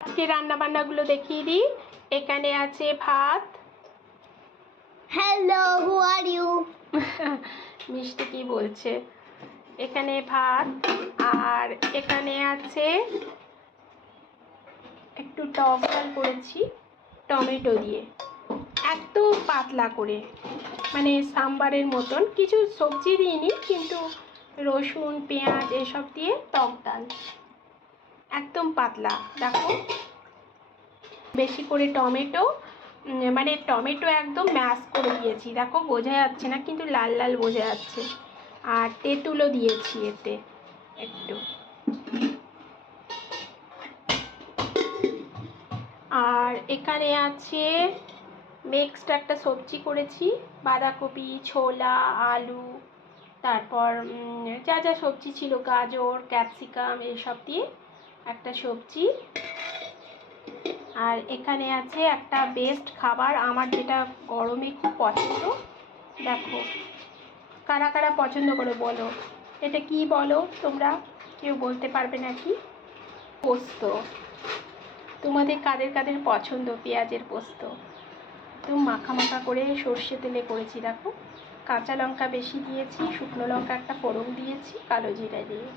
আজকে রান্নাবান্নাগুলো দেখিয়ে দিই। এখানে আছে ভাত। Hello, who are you? মিষ্টি কি বলছে? এখানে ভাত, আর এখানে আছে একটু টক ডাল করেছি টমেটো দিয়ে, একদম পাতলা করে, মানে সাম্বারের মতন। কিছু সবজি দিইনি, কিন্তু রসুন পেঁয়াজ এসব দিয়ে টক ডাল, একদম পাতলা। দেখো, বেশি করে টমেটো, মানে টমেটো একদম ম্যাশ করে দিয়েছি। দেখো, বোঝা যাচ্ছে না, কিন্তু লাল লাল বোঝা যাচ্ছে। আর তেঁতুলও দিয়েছি এতে একটু। আর এখানে আছে মিক্সড একটা সবজি করেছি, বাঁধাকপি, ছোলা, আলু, তারপর যা যা সবজি ছিল, গাজর, ক্যাপসিকাম এইসব দিয়ে একটা সবজি। আর এখানে আছে একটা বেস্ট খাবার আমার, যেটা গরমে খুব পছন্দ। দেখো, কারা কারা পছন্দ করে বলো, এটা কি বলো তোমরা? কেউ বলতে পারবে নাকি? পোস্ত। তোমাদের কাদের কাদের পছন্দ পেঁয়াজের পোস্ত? একদম মাখা মাখা করে সর্ষে তেলে করেছি। দেখো, কাঁচা লঙ্কা বেশি দিয়েছি, শুকনো লঙ্কা একটা ফোড়ন দিয়েছি, কালো জিরা দিয়ে।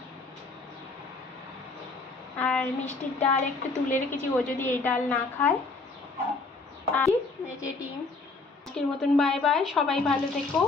আর মিষ্টির ডাল একটু তুলে রেখেছি, ও যদি এই ডাল না খায়। আর এই যে ডিম। আজকের মতন বাই বাই, সবাই ভালো থেকো।